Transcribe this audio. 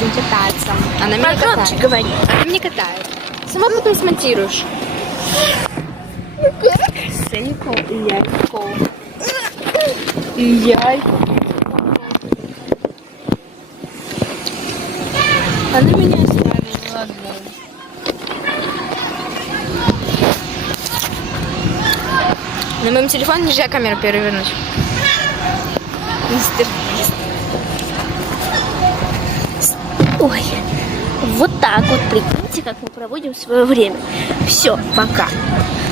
будем кататься. Она меня Погромче катает. говори. Она меня катает. Сама потом смонтируешь. Сынку и яйку. И яйку. Она меня оставила, ладно. На моем телефоне нельзя камеру перевернуть. Мистер Бист. Ой, вот так вот, прикиньте, как мы проводим свое время. Все, пока.